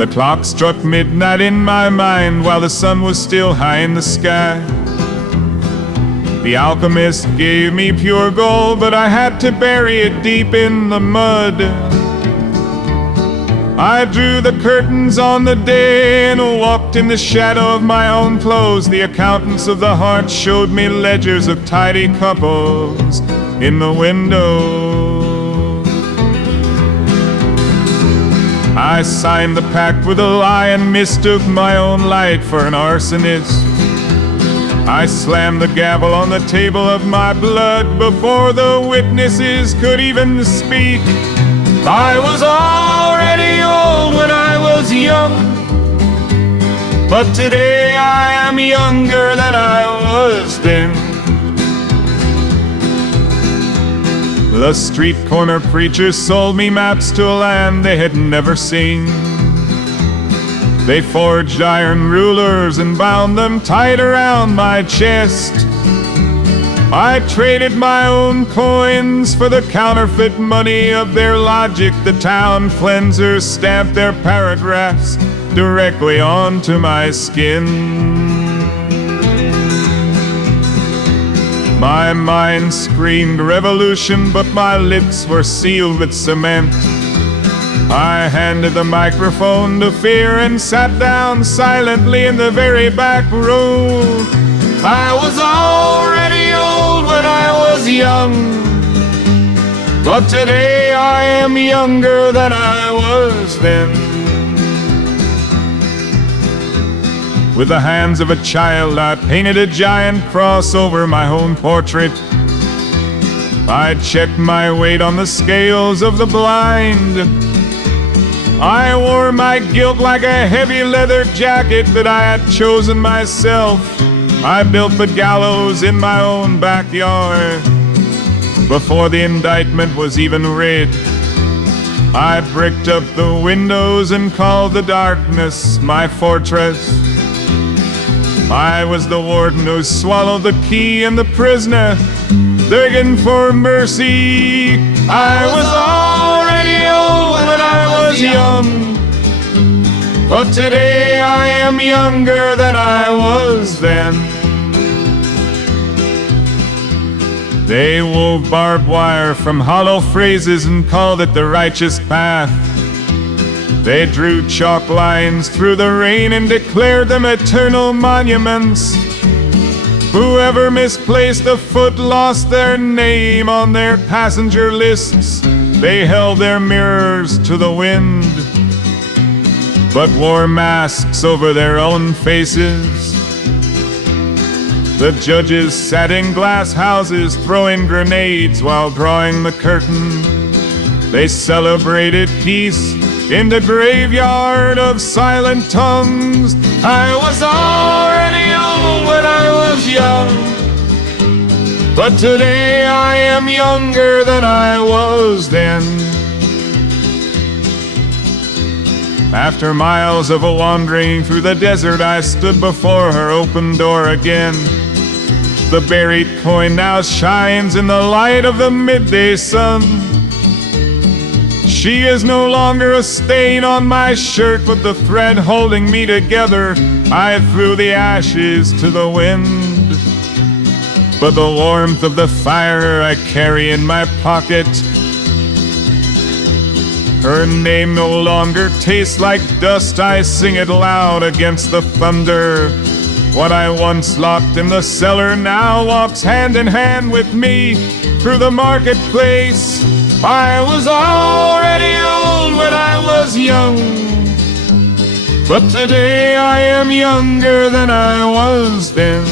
The clock struck midnight in my mind while the sun was still high in the sky. The alchemist gave me pure gold, but I had to bury it deep in the mud. I drew the curtains on the day and walked in the shadow of my own clothes. The accountants of the heart showed me ledgers of tidy couples in the window. I signed the pact with a lie and mistook my own light for an arsonist. I slammed the gavel on the table of my blood before the witnesses could even speak. I was already old when I was young, but today I am younger than I was then. The street corner preachers sold me maps to a land they had never seen. They forged iron rulers and bound them tight around my chest. I traded my own coins for the counterfeit money of their logic. The town cleansers stamped their paragraphs directly onto my skin. My mind screamed revolution, but my lips were sealed with cement. I handed the microphone to fear and sat down silently in the very back row. I was already old when I was young, but today I am younger than I was then. With the hands of a child, I painted a giant cross over my own portrait. I checked my weight on the scales of the blind. I wore my guilt like a heavy leather jacket that I had chosen myself. I built the gallows in my own backyard before the indictment was even read. I bricked up the windows and called the darkness my fortress. I was the warden who swallowed the key and the prisoner begging for mercy. I was already old when I was young, but today I am younger than I was then. They wove barbed wire from hollow phrases and called it the righteous path. They drew chalk lines through the rain and declared them eternal monuments. Whoever misplaced a foot lost their name on their passenger lists. They held their mirrors to the wind, but wore masks over their own faces. The judges sat in glass houses throwing grenades while drawing the curtain. They celebrated peace in the graveyard of silent tongues. I was already old when I was young, but today I am younger than I was then. After miles of a wandering through the desert, I stood before her open door again. The buried coin now shines in the light of the midday sun. She is no longer a stain on my shirt, but the thread holding me together. I threw the ashes to the wind, but the warmth of the fire I carry in my pocket. Her name no longer tastes like dust. I sing it loud against the thunder. What I once locked in the cellar now walks hand in hand with me through the marketplace. I was already old when I was young, but today I am younger than I was then.